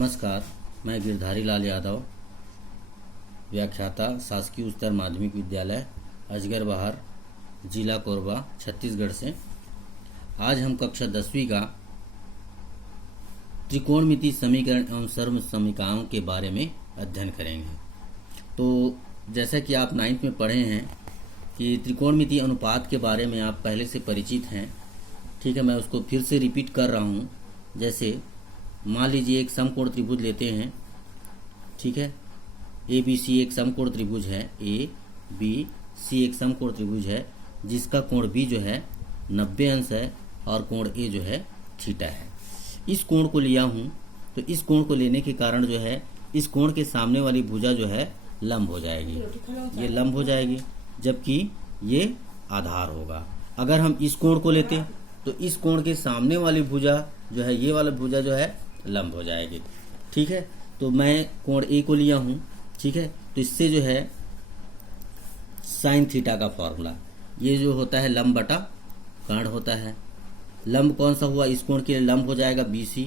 नमस्कार, मैं गिरधारी लाल यादव, व्याख्याता, शासकीय उच्चतर माध्यमिक विद्यालय अजगर बहार, जिला कोरबा, छत्तीसगढ़ से। आज हम कक्षा 10वीं का त्रिकोणमिति समीकरण एवं सर्वसमीकरणों के बारे में अध्ययन करेंगे। तो जैसा कि आप 9th में पढ़े हैं कि त्रिकोणमिति अनुपात के बारे में आप पहले से परिचित हैं। ठीक है, मैं उसको फिर से रिपीट कर रहा हूँ। जैसे मान लीजिए एक समकोण त्रिभुज लेते हैं। ठीक है, ए बी सी एक समकोण त्रिभुज है, ए बी सी एक समकोण त्रिभुज है जिसका कोण बी जो है 90 अंश है और कोण ए जो है थीटा है। इस कोण को लिया हूँ, तो इस कोण को लेने के कारण जो है इस कोण के सामने वाली भुजा जो है लंब हो जाएगी, ये लंब हो जाएगी, जबकि ये आधार होगा। अगर हम इस कोण को लेते तो इस कोण के सामने वाली भुजा जो है, ये वाला भुजा जो है लंब हो जाएगी। ठीक है, तो मैं कोण ए को लिया हूँ। ठीक है, तो इससे जो है साइन थीटा का फॉर्मूला, ये जो होता है लंब बटा कर्ण होता है। लंब कौन सा हुआ, इस कोण के लिए लंब हो जाएगा BC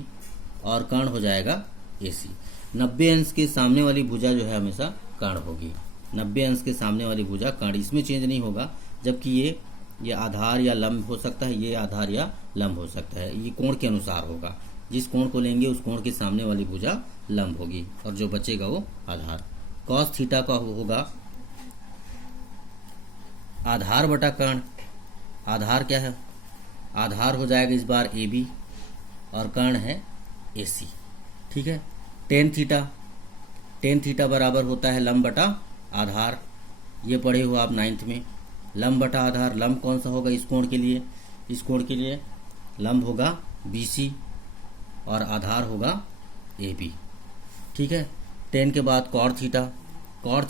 और कर्ण हो जाएगा AC। 90 अंश के सामने वाली भुजा जो है हमेशा कर्ण होगी, 90 अंश के सामने वाली भुजा कर्ण, इसमें चेंज नहीं होगा। जबकि ये आधार या लंब हो सकता है, ये आधार या लंब हो सकता है, ये कोण के अनुसार होगा। जिस कोण को लेंगे उस कोण के सामने वाली भुजा लंब होगी और जो बचेगा वो आधार। कॉस थीटा का होगा आधार बटा कर्ण। आधार क्या है, आधार हो जाएगा इस बार AB और कर्ण है AC। ठीक है, टेन थीटा बराबर होता है लंब बटा आधार, ये पढ़े हो आप 9th में। लंब बटा आधार, लंब कौन सा होगा इस कोण के लिए, इस कोण के लिए लंब होगा BC और आधार होगा AB। ठीक है, टेन के बाद कॉट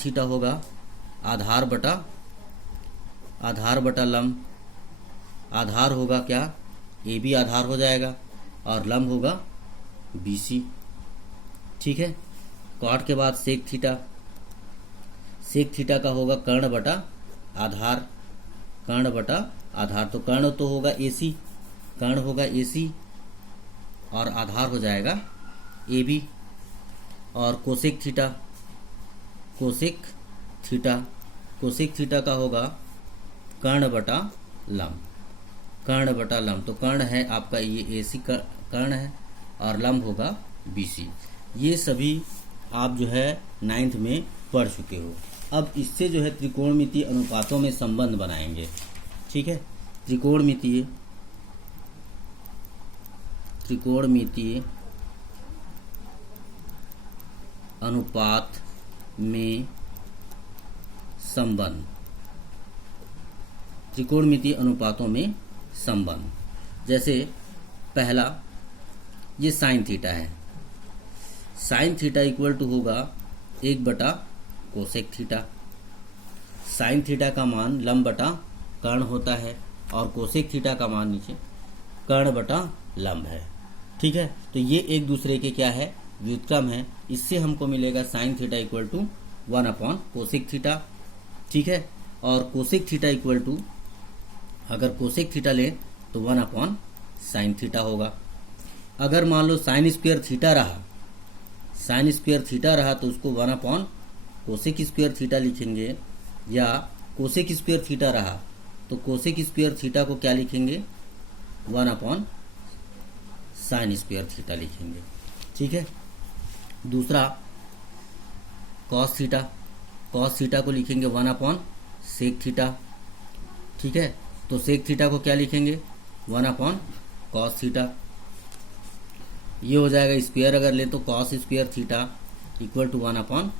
थीटा होगा आधार बटा लंब। आधार होगा क्या, AB आधार हो जाएगा और लंब होगा BC। ठीक है, कॉट के बाद सेक थीटा का होगा कर्ण बटा आधार, तो कर्ण तो होगा AC और आधार हो जाएगा AB। और कोसेक थीटा का होगा कर्ण बटा लंब, तो कर्ण है आपका ये AC कर्ण है और लंब होगा BC। ये सभी आप जो है 9th में पढ़ चुके हो। अब इससे जो है त्रिकोणमितीय अनुपातों में संबंध बनाएंगे। ठीक है, त्रिकोणमितीय अनुपात में संबंध, त्रिकोणमितीय अनुपातों में संबंध। जैसे पहला, ये साइन थीटा है, साइन थीटा इक्वल टू होगा 1 बटा कोसेक थीटा। साइन थीटा का मान लंब बटा कर्ण होता है और कोसेक थीटा का मान नीचे कर्ण बटा लंब है। ठीक है, तो ये एक दूसरे के क्या है, व्युत्क्रम है। इससे हमको मिलेगा sine theta equal to 1 upon cosec theta. ठीक है, और कोसेक थीटा इक्वल टू, अगर कोसेक थीटा लें तो 1 अपॉन साइन थीटा होगा। अगर मान लो साइन स्क्वायर थीटा रहा तो उसको 1 अपॉन कोसेक स्क्वायर थीटा लिखेंगे, या कोसेक स्क्वायर थीटा रहा तो कोसेक स्क्वायर थीटा को क्या लिखेंगे, 1 अपॉन साइन स्क्वायर थीटा लिखेंगे। ठीक है, दूसरा कॉस थीटा को लिखेंगे 1 अपॉन सेक थीटा। ठीक है, तो सेक थीटा को क्या लिखेंगे, 1 अपॉन कॉस थीटा। ये हो जाएगा स्क्वायर अगर ले तो cos square theta equal to 1 upon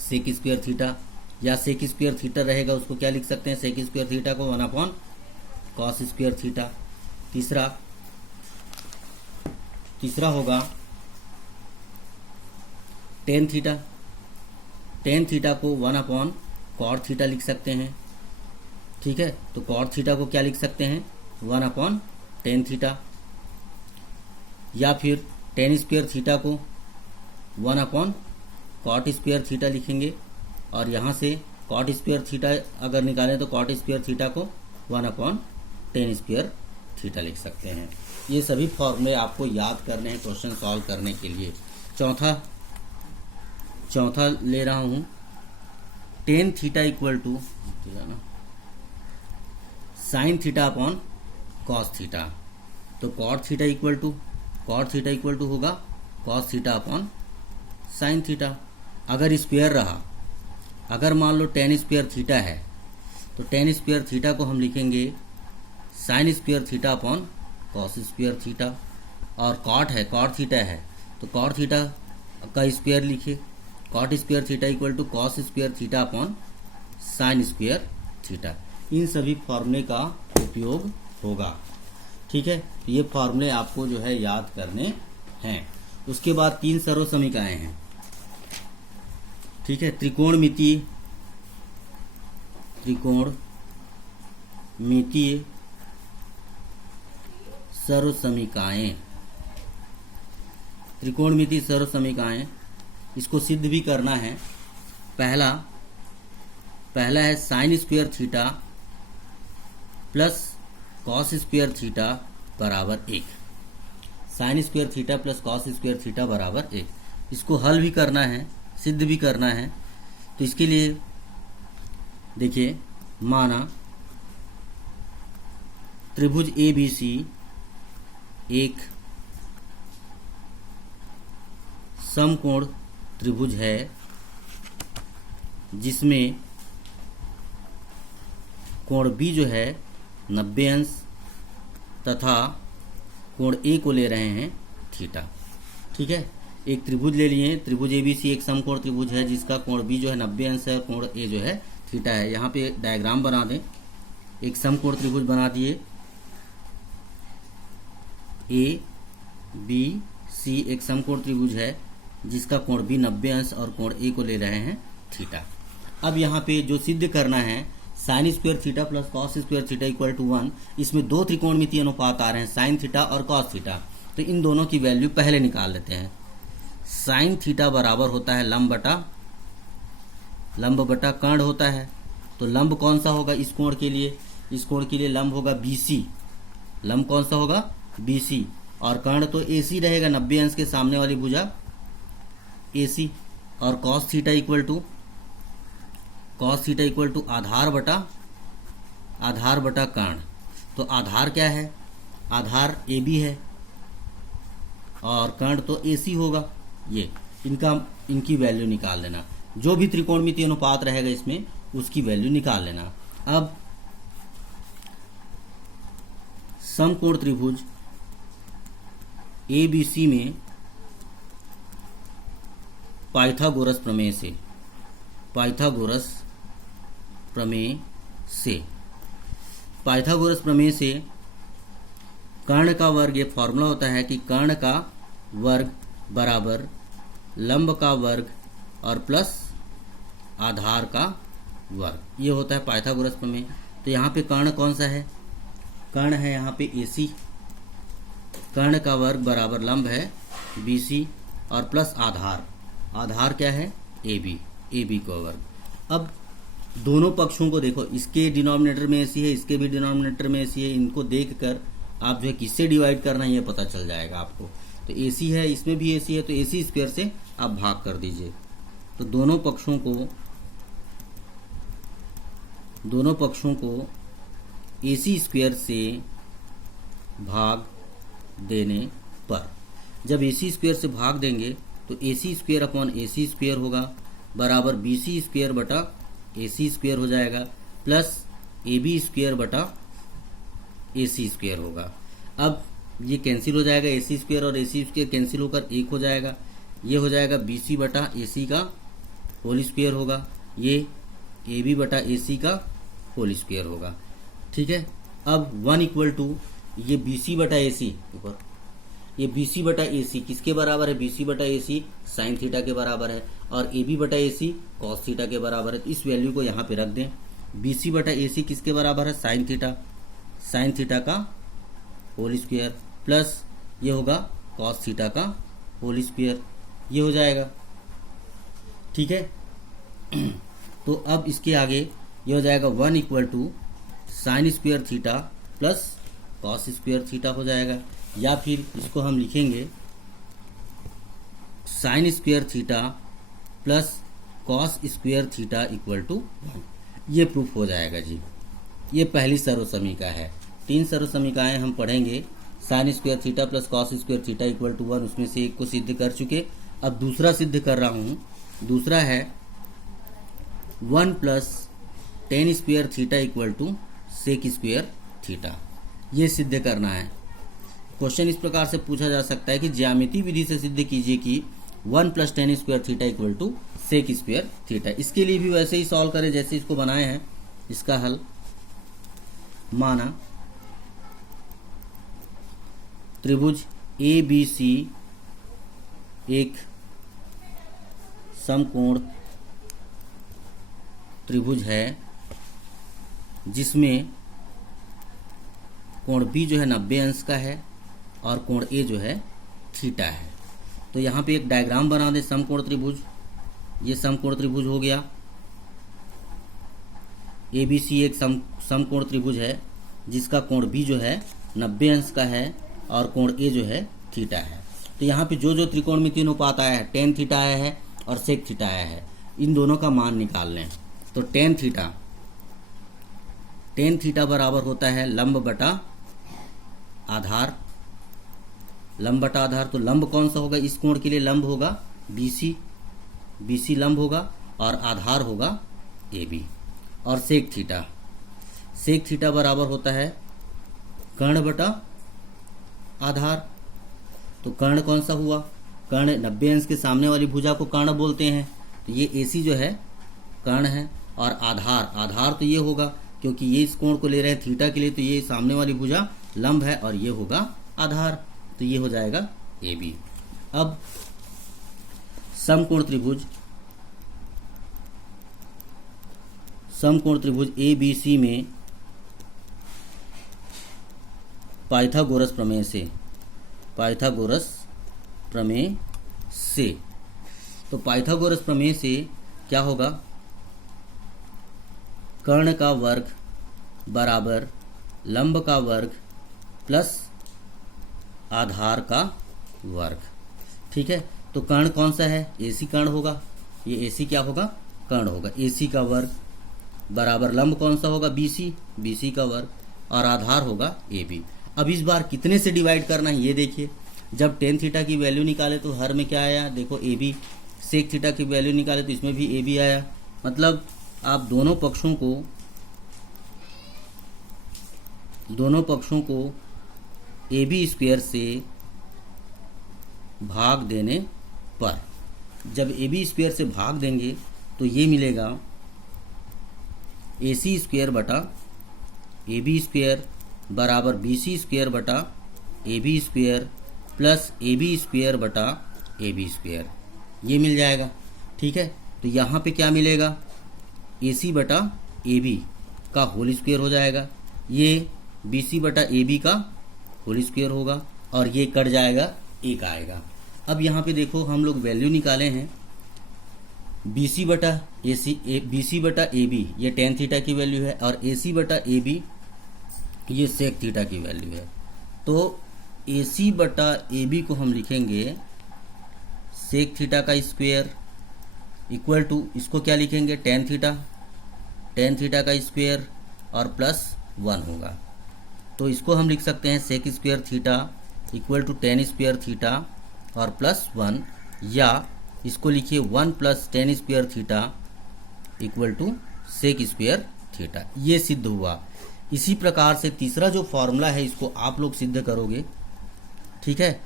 sec square theta, या सेक स्क्वायर थीटा रहेगा उसको क्या लिख सकते हैं, सेक स्क्वायर थीटा को 1 अपॉन कॉस स्क्वायर थीटा। तीसरा होगा टेन थीटा को 1 अपॉन कॉट थीटा लिख सकते हैं। ठीक है, तो कॉट थीटा को क्या लिख सकते हैं, 1 अपॉन टेन थीटा, या फिर टेन स्क्वायर थीटा को 1 अपॉन कॉट स्क्वायर थीटा लिखेंगे, और यहाँ से कॉट स्क्वायर थीटा अगर निकालें तो कॉट स्क्वायर थीटा को 1 अपॉन टेन स्क्वायर थीटा लिख सकते हैं। ये सभी फॉर्मूले आपको याद करने हैं क्वेश्चन सॉल्व करने के लिए। चौथा ले रहा हूँ, tan theta equal to sine theta upon cos theta. तो कॉट थीटा इक्वल टू होगा cos theta upon sine theta. अगर स्क्वायर रहा, अगर मान लो टेन स्क्वायर थीटा है, तो टेन स्क्वायर थीटा को हम लिखेंगे sine square theta upon cos square theta. और कॉट थीटा है तो कॉट थीटा का स्क्वायर लिखे, cot square theta equal to cos square theta upon sine square theta. इन सभी फॉर्मूले का उपयोग होगा। ठीक है, ये फॉर्मूले आपको जो है याद करने हैं। उसके बाद 3 सर्व समीकरण हैं। ठीक है, त्रिकोणमितीय सर्व समीकरण, त्रिकोणमितीय सर्व समीकरण, इसको सिद्ध भी करना है। पहला है sine square theta plus cos square theta बराबर 1। Sign square theta plus cos square theta बराबर 1। इसको हल भी करना है, सिद्ध भी करना है। तो इसके लिए देखिए, माना त्रिभुज ABC एक समकोण त्रिभुज है जिसमें कोण B जो है 90 अंश तथा कोण A को ले रहे हैं थीटा। ठीक है, एक त्रिभुज ले लिए, त्रिभुज ABC एक समकोण त्रिभुज है जिसका कोण B जो है 90 अंश है और कोण A जो है थीटा है। यहाँ पे डायग्राम बना दें। एक समकोण त्रिभुज बना दिए, ABC एक समकोण त्रिभुज है जिसका कोण B 90 अंश और कोण A को ले रहे हैं थीटा। अब यहाँ पे जो सिद्ध करना है, sine square theta plus cos square theta equal to 1, इसमें 2 त्रिकोणमितीय अनुपात आ रहे हैं, साइन थीटा और कॉस थीटा। तो इन दोनों की वैल्यू पहले निकाल लेते हैं। साइन थीटा बराबर होता है लंब बटा कर्ण होता है। तो लंब कौन सा होगा इस कोण के लिए? इस कोण के लिए लंब होगा BC। लंब कौन सा होगा? BC। और कर्ण तो AC रहेगा, 90 अंश के सामने वाली भुजा AC। और कॉस थीटा इक्वल टू आधार बटा कर्ण। तो आधार क्या है? आधार AB है और कर्ण तो AC होगा। ये इनकी वैल्यू निकाल लेना। जो भी त्रिकोणमितीय अनुपात रहेगा इसमें उसकी वैल्यू निकाल लेना। अब समकोण त्रिभुज ABC में पाइथागोरस प्रमेय से कर्ण का वर्ग, ये फॉर्मूला होता है कि कर्ण का वर्ग बराबर लंब का वर्ग और प्लस आधार का वर्ग। ये होता है पाइथागोरस प्रमेय। तो यहाँ पे कर्ण कौन सा है? कर्ण है यहाँ पे AC। कर्ण का वर्ग बराबर लंब है BC और प्लस आधार क्या है? AB का वर्ग। अब दोनों पक्षों को देखो, इसके डिनोमिनेटर में AC है, इसके भी डिनोमिनेटर में AC है। इनको देखकर आप जो है किससे डिवाइड करना है ये पता चल जाएगा आपको। तो AC है, इसमें भी AC है, तो AC स्क्वायर से आप भाग कर दीजिए। तो दोनों पक्षों को AC स्क्वायर से भाग देने पर, जब AC स्क्वायर से भाग देंगे तो AC square upon AC square होगा बराबर BC स्क्वायर बटा AC स्क्वायर हो जाएगा प्लस AB स्क्वायर बटा AC स्क्वायर होगा। अब ये कैंसिल हो जाएगा, AC स्क्वायर और AC स्क्वायर कैंसिल होकर 1 हो जाएगा। ये हो जाएगा BC बटा AC का होल स्क्वायर होगा, ये AB बटा AC का होल स्क्वायर होगा। ठीक है, अब 1 इक्वल टू ये BC बटा AC ऊपर, ये BC बटा AC किसके बराबर है? BC बटा AC साइन थीटा के बराबर है और AB बटा AC कॉस थीटा के बराबर है। तो इस वैल्यू को यहाँ पे रख दें। BC बटा AC किसके बराबर है? साइन थीटा का होल स्क्वायर प्लस ये होगा कॉस थीटा का होल स्क्वायर, ये हो जाएगा। ठीक है, तो अब इसके आगे ये हो जाएगा 1 equal to sine square theta plus cos square theta हो जाएगा। या फिर इसको हम लिखेंगे sine square theta plus cos square theta equal to 1। ये प्रूफ हो जाएगा जी। ये पहली सर्वसमीका है। 3 सर्वसमीकाएं हम पढ़ेंगे। Sine square theta plus cos square theta equal to 1, उसमें से एक को सिद्ध कर चुके। अब दूसरा सिद्ध कर रहा हूँ। दूसरा है 1 plus tan square theta equal to sec square theta. ये सिद्ध करना है। क्वेश्चन इस प्रकार से पूछा जा सकता है कि ज्यामिति विधि से सिद्ध कीजिए कि 1 plus tan square theta equal to sec square theta. इसके लिए भी वैसे ही सॉल्व करें जैसे इसको बनाए हैं। इसका हल माना त्रिभुज ABC एक समकोण त्रिभुज है जिसमें कोण B जो है 90 अंश का है और कोण A जो है थीटा है। तो यहाँ पे एक डायग्राम बना दे समकोण त्रिभुज। ये समकोण त्रिभुज हो गया। ABC एक समकोण त्रिभुज है जिसका कोण B जो है 90 अंश का है और कोण A जो है थीटा है। तो यहाँ पे जो जो त्रिकोणमितीय अनुपात आया है, टेन थीटा आया है और सेक थीटा आया है, इन दोनों का मान निकाल लें। तो टेन थीटा बराबर होता है लंब बटा आधार। लंब बटा आधार, तो लंब कौन सा होगा? इस कोण के लिए लंब होगा BC लंब होगा और आधार होगा AB। और सेक थीटा बराबर होता है कर्ण बटा आधार। तो कर्ण कौन सा हुआ? कर्ण 90 अंश के सामने वाली भुजा को कर्ण बोलते हैं। तो ये AC जो है कर्ण है और आधार तो ये होगा क्योंकि ये इस कोण को ले रहे हैं थीटा के लिए, तो ये सामने वाली भुजा लंब है और ये होगा आधार। तो ये हो जाएगा AB। अब समकोण ABC में पाइथागोरस प्रमेय से तो पाइथागोरस प्रमेय से क्या होगा? कर्ण का वर्ग बराबर लंब का वर्ग प्लस आधार का वर्ग। ठीक है। तो कर्ण कौन सा है? AC कर्ण होगा। ये AC क्या होगा? कर्ण होगा। AC का वर्ग बराबर लंब कौन सा होगा? BC का वर्ग और आधार होगा AB। अब इस बार कितने से डिवाइड करना है ये देखिए। जब टेन थीटा की वैल्यू निकाले तो हर में क्या आया? देखो AB। सेक थीटा की वैल्यू निकाले तो इसमें भी AB आया। मतलब आप दोनों पक्षों को AB स्क्वायर से भाग देने पर, जब AB स्क्वायर से भाग देंगे तो ये मिलेगा AC स्क्वायर बटा AB स्क्वायर बराबर BC स्क्वायर बटा AB square plus AB square बटा AB स्क्वायर। ये मिल जाएगा। ठीक है। तो यहाँ पे क्या मिलेगा? AC बटा AB का होल स्क्वायर हो जाएगा। ये BC बटा AB का होल स्क्वायर होगा और ये कट जाएगा, एक आएगा। अब यहाँ पे देखो हम लोग वैल्यू निकाले हैं BC बटा AB ये टेन थीटा की वैल्यू है और AC बटा AB ये सेक थीटा की वैल्यू है। तो AC बटा AB को हम लिखेंगे सेक थीटा का स्क्वायर इक्वल टू, इसको क्या लिखेंगे? टेन थीटा का स्क्वायर और प्लस 1 होगा। तो इसको हम लिख सकते हैं sec square theta equal to tan square theta और प्लस 1, या इसको लिखिए 1 plus tan square theta equal to sec square theta. ये सिद्ध हुआ। इसी प्रकार से तीसरा जो फॉर्मूला है इसको आप लोग सिद्ध करोगे। ठीक है।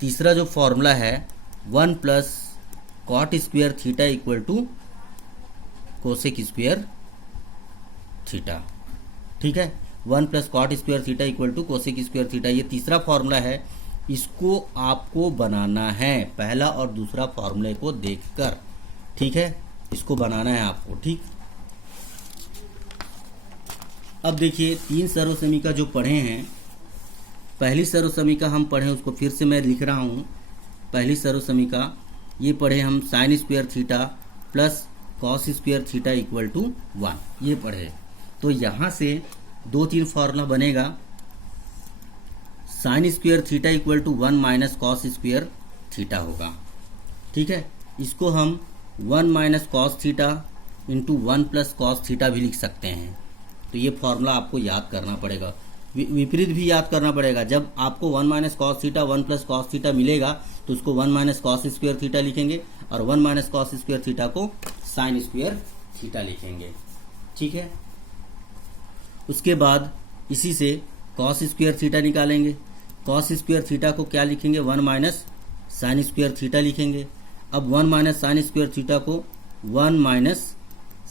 तीसरा जो फॉर्मूला है 1 plus cot square theta equal to cosec square theta. ठीक है। 1 plus cot square theta equal to cosec square theta, ये तीसरा फॉर्मूला है। इसको आपको बनाना है पहला और दूसरा फॉर्मूले को देखकर। ठीक है। इसको बनाना है आपको। ठीक। अब देखिए 3 सर्वसमीका जो पढ़े हैं, पहली सर्वसमीका हम पढ़े उसको फिर से मैं लिख रहा हूँ। पहली सर्वसमीका ये पढ़े हम sine square theta plus cos square theta equal to 1, ये पढ़े। तो यहाँ से 2-3 फार्मूला बनेगा। Sine square theta equal to 1 minus cos square theta होगा। ठीक है, इसको हम 1 minus cos theta into 1 plus cos theta भी लिख सकते हैं। तो ये फॉर्मूला आपको याद करना पड़ेगा, विपरीत भी याद करना पड़ेगा। जब आपको 1 minus cos theta 1 plus cos theta मिलेगा तो उसको 1 माइनस कॉस स्क्वायर थीटा लिखेंगे और 1 माइनस कॉस स्क्वायर थीटा को साइन स्क्वायर थीटा लिखेंगे। ठीक है, उसके बाद इसी से कॉस स्क्वायर थीटा निकालेंगे। कॉस स्क्वायर थीटा को क्या लिखेंगे, 1 माइनस साइन स्क्वायर थीटा लिखेंगे। अब 1 माइनस साइन स्क्वायर थीटा को 1 minus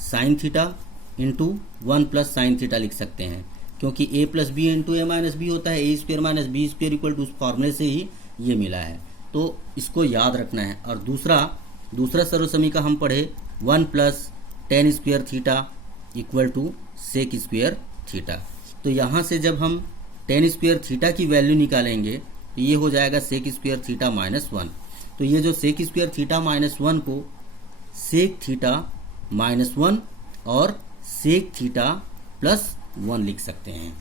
sine theta into 1 plus sine theta लिख सकते हैं, क्योंकि a plus B into A minus B होता है। A square minus B square equal to उस फॉर्मूले से ही ये मिला है, तो इसको याद रखना है। और दूसरा सर्वसमीका हम पढ़े 1 plus tan square theta equal to sec square theta. तो यहाँ से जब हम टेन स्क्वायर थीटा की वैल्यू निकालेंगे तो ये हो जाएगा सेक स्क्वायर थीटा माइनस 1। तो ये जो सेक स्क्वायर थीटा माइनस 1 को सेक थीटा माइनस 1 और सेक थीटा प्लस 1 लिख सकते हैं।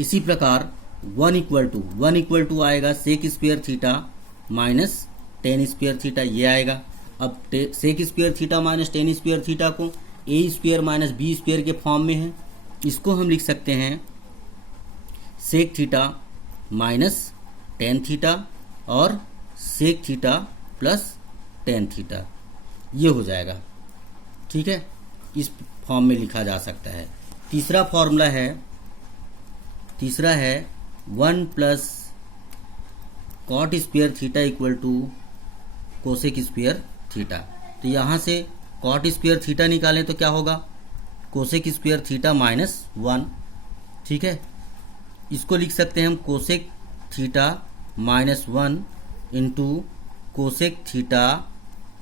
इसी प्रकार 1 इक्वल टू आएगा sec square theta minus tan square theta, ये आएगा। अब sec square theta minus tan square theta को A square minus B square के फॉर्म में है, इसको हम लिख सकते हैं sec theta minus tan theta और sec theta plus tan theta, ये हो जाएगा। ठीक है, इस फॉर्म में लिखा जा सकता है। तीसरा फॉर्मूला है 1 plus cot square theta equal to cosec square theta. तो यहाँ से कॉट स्क्वायर थीटा निकालें तो क्या होगा, कोसेक स्क्वायर थीटा माइनस 1। ठीक है, इसको लिख सकते हैं हम cosec theta minus 1 into cosec theta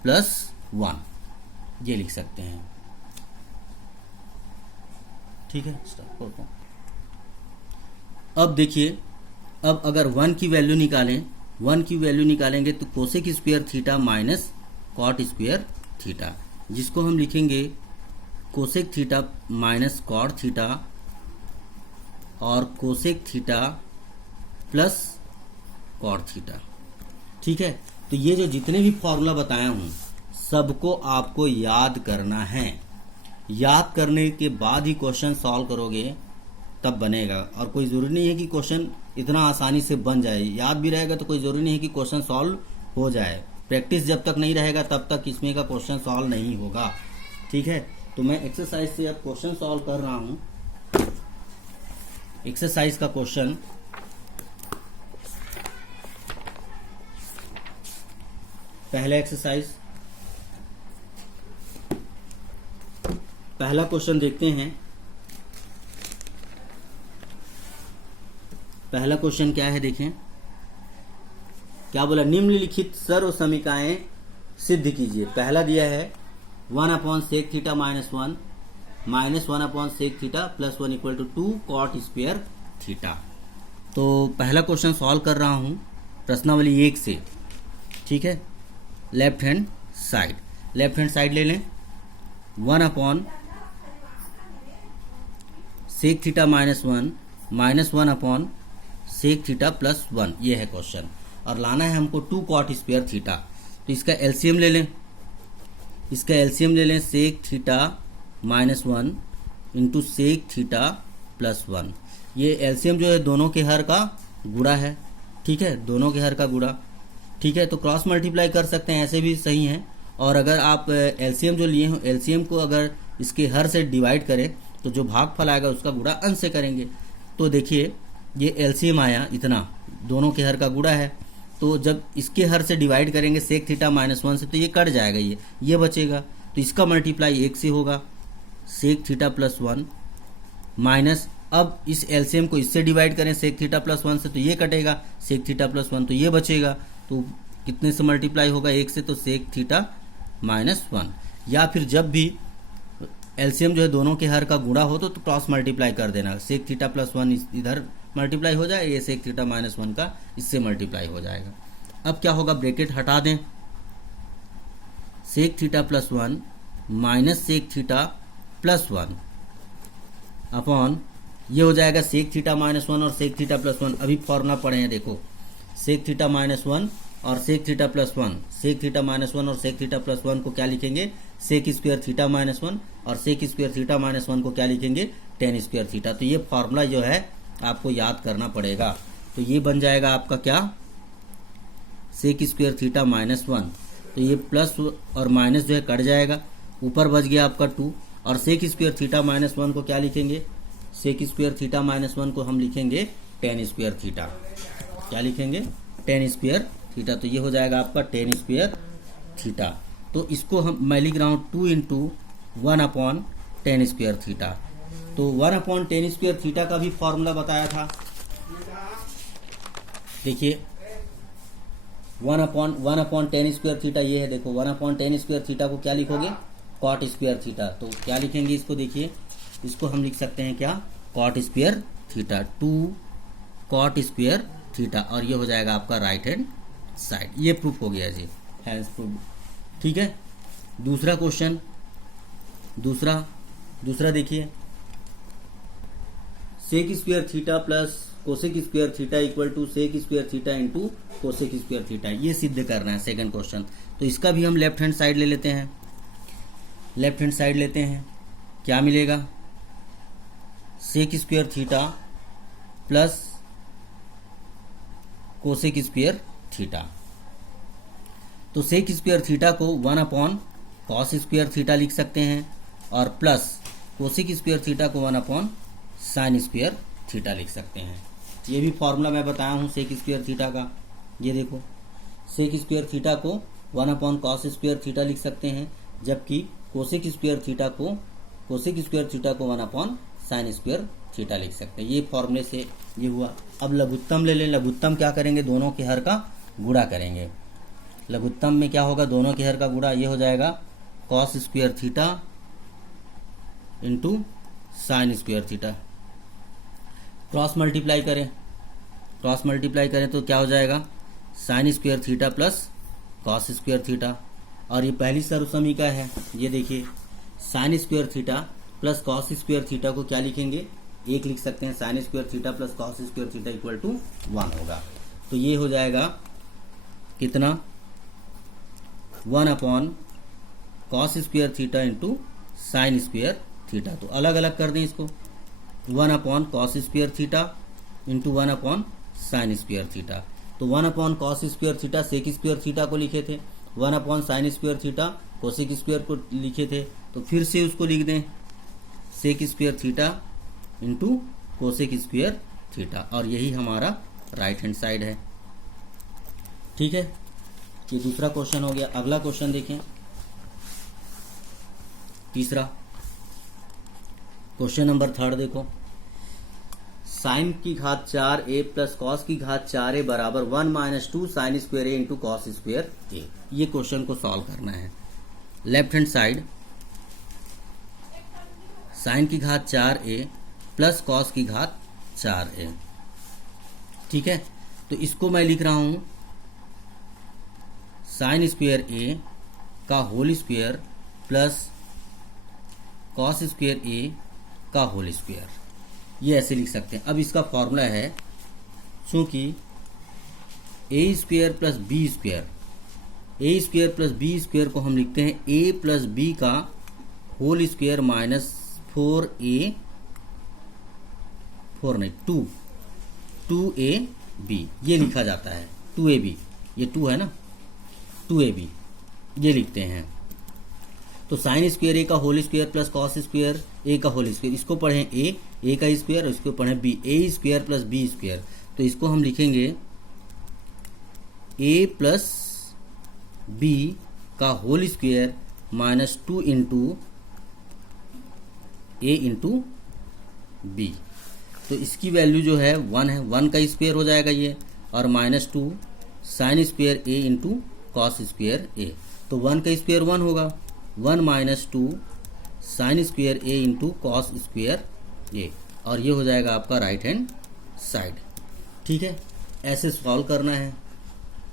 plus 1, ये लिख सकते हैं। ठीक है, अब देखिए, अब अगर 1 की वैल्यू निकालेंगे तो cosec square theta minus cot square theta, जिसको हम लिखेंगे cosec theta minus cot theta और cosec theta plus cot theta. ठीक है, तो ये जो जितने भी फॉर्मूला बताया हूँ सबको आपको याद करना है। याद करने के बाद ही क्वेश्चन सॉल्व करोगे तब बनेगा, और कोई ज़रूरी नहीं है कि क्वेश्चन इतना आसानी से बन जाए। याद भी रहेगा तो कोई ज़रूरी नहीं है कि क्वेश्चन सॉल्व हो जाए। प्रैक्टिस जब तक नहीं रहेगा तब तक इसमें का क्वेश्चन सॉल्व नहीं होगा। ठीक है, तो मैं एक्सरसाइज से अब क्वेश्चन सॉल्व कर रहा हूँ। एक्सरसाइज का क्वेश्चन पहला क्वेश्चन देखते हैं। पहला क्वेश्चन क्या है, देखें क्या बोला, निम्नलिखित सर्व समीकरणें सिद्ध कीजिए। पहला दिया है 1 upon sec theta minus 1 minus 1 upon sec theta plus 1 equal to 2 cot square theta. तो पहला क्वेश्चन सॉल्व कर रहा हूं प्रश्नावली 1 से। ठीक है, लेफ्ट हैंड साइड ले लें। 1 upon sec theta minus 1 minus 1 upon sec theta plus 1, ये है क्वेश्चन। और लाना है हमको 2 कॉट स्क्वायर थीटा। तो इसका एलसीएम ले लें। Sec theta minus 1 into sec theta plus 1। ये एलसीएम जो है दोनों के हर का गुणा है। ठीक है, दोनों के हर का गुणा। ठीक है, तो क्रॉस मल्टीप्लाई कर सकते हैं, ऐसे भी सही है। और अगर आप एलसीएम जो लिए हो, एलसीएम को अगर इसके हर से डिवाइड करें तो जो भागफल आएगा उसका गुणा अंश से करेंगे। तो देखिए ये एलसीएम आया इतना, दोनों के हर का गुणा है। तो जब इसके हर से डिवाइड करेंगे सेक थीटा माइनस 1 से तो ये कट जाएगा, ये बचेगा। तो इसका मल्टीप्लाई 1 से होगा, सेक थीटा प्लस 1 माइनस, अब इस एलसीएम को इससे डिवाइड करें सेक थीटा प्लस 1 से तो ये कटेगा, सेक थीटा प्लस 1 तो ये बचेगा। तो कितने से मल्टीप्लाई होगा, 1 से, तो सेक थीटा माइनस 1। या फिर जब भी एलसीएम जो है दोनों के हर का गुणा हो तो क्रॉस मल्टीप्लाई कर देना, सेक थीटा प्लस 1 इधर मल्टीप्लाई हो जाए, ये सेक थीटा माइनस 1 का इससे मल्टीप्लाई हो जाएगा। अब क्या होगा, ब्रैकेट हटा दें, sec theta plus 1 minus sec theta plus 1 upon ये हो जाएगा सेक थीटा माइनस 1 और सेक थीटा प्लस 1। अभी फॉर्मूला पढ़े हैं, देखो सेक थीटा माइनस 1 और sec theta plus 1। Sec theta minus 1 और सेक थीटा प्लस 1 को क्या लिखेंगे, सेक स्क्वायर थीटा माइनस 1, और सेक स्क्वायर थीटा माइनस 1 को क्या लिखेंगे, टेन स्क्वायर थीटा। तो ये फॉर्मूला जो है आपको याद करना पड़ेगा। तो ये बन जाएगा आपका क्या, सेक स्क्वायर थीटा माइनस 1। तो ये प्लस और माइनस जो है कट जाएगा, ऊपर बच गया आपका 2। और सेक स्क्वायर थीटा माइनस 1 को क्या लिखेंगे, सेक स्क्वायर थीटा माइनस 1 को हम लिखेंगे टेन स्क्वायर थीटा। क्या लिखेंगे, टेन स्क्वायर थीटा। तो ये हो जाएगा आपका टेन स्क्वायर थीटा। तो इसको मैं लिख रहा हूँ 2 इंटू 1/10 स्क्वायर थीटा। तो 1/10 स्क्वायर थीटा का भी फॉर्मूला बताया था। देखिए 1/10 स्क्वायर थीटा ये है, देखो 1/10 स्क्वायर थीटा को क्या लिखोगे, कॉट स्क्वायर थीटा। तो क्या लिखेंगे इसको, देखिए इसको हम लिख सकते हैं क्या, cot square theta, 2 cot square theta. और ये हो जाएगा आपका राइट हैंड साइड। ये प्रूफ हो गया जी, हैंस प्रूफ। ठीक है, दूसरा क्वेश्चन, दूसरा देखिए, sec square theta plus cosec square theta equal to sec square theta into cosec square theta. ये सिद्ध करना है सेकंड क्वेश्चन। तो इसका भी हम लेफ्ट हैंड साइड ले लेते हैं, लेफ्ट हैंड साइड लेते हैं। क्या मिलेगा, sec square theta plus cosec square theta. तो सेक स्क्वायर थीटा को 1/cos स्क्वायर थीटा लिख सकते हैं, और प्लस कोसेक स्क्वायर थीटा को 1/sin स्क्वायर थीटा लिख सकते हैं। ये भी फॉर्मूला मैं बताया हूँ सेक स्क्वायर थीटा का। ये देखो सेक स्क्वायर थीटा को 1/cos स्क्वायर थीटा लिख सकते हैं, जबकि कोसेक स्क्वायर थीटा को 1/sin स्क्वायर थीटा लिख सकते हैं। ये फॉर्मूले से ये हुआ। अब लघुत्तम ले लें। लघुत्तम क्या करेंगे, दोनों के हर का गुणा करेंगे। लघुत्तम में क्या होगा, दोनों के हर का गुणा। ये हो जाएगा cos square theta into sine square theta. Cross multiply करें तो क्या हो जाएगा, sine square theta plus cos square theta. और ये पहली सर्वसमीका है। ये देखिए sine square theta plus cos square theta को क्या लिखेंगे, 1 लिख सकते हैं। Sine square theta plus cos square theta equal to 1 होगा। तो ये हो जाएगा कितना, 1/cos square theta into sine square theta. तो अलग अलग कर दें इसको, 1/cos square theta into 1/sin square theta. तो 1/cos square theta sec square theta को लिखे थे, 1/sin square theta cosec square को लिखे थे। तो फिर से उसको लिख दें, sec square theta into cosec square theta. और यही हमारा राइट हैंड साइड है। ठीक है, ये दूसरा क्वेश्चन हो गया। अगला क्वेश्चन देखें, तीसरा क्वेश्चन नंबर 3 देखो, साइन की घात 4a प्लस कॉस की घात 4a बराबर 1 - 2 sign square a into cos square a। ये क्वेश्चन को सॉल्व करना है। लेफ्ट हैंड साइड साइन की घात 4a प्लस कॉस की घात 4a। ठीक है, तो इसको मैं लिख रहा हूं साइन स्क्वायर a का whole square plus cos square a का होल स्क्वायर। ये ऐसे लिख सकते हैं। अब इसका फॉर्मूला है, चूंकि ए स्क्वायर प्लस बी स्क्वायर को हम लिखते हैं a प्लस बी का होल स्क्वायर माइनस 2ab ये लिखा जाता है। 2ab, ये 2 है ना, 2ab ये लिखते हैं। तो साइन स्क्वायर a का whole square plus cos square a का होल स्क्वायर, इसको पढ़ें a का स्क्वायर और इसको पढ़ें b, a square plus b square. तो इसको हम लिखेंगे a प्लस b का whole square minus 2 into a into b। तो इसकी वैल्यू जो है 1 है, 1 का स्क्वायर हो जाएगा ये, और minus 2 sign square a into cos square a। तो 1 का स्क्वायर 1 होगा, 1 - 2 sign square a into cos square a। और ये हो जाएगा आपका राइट हैंड साइड। ठीक है, ऐसे सॉल्व करना है।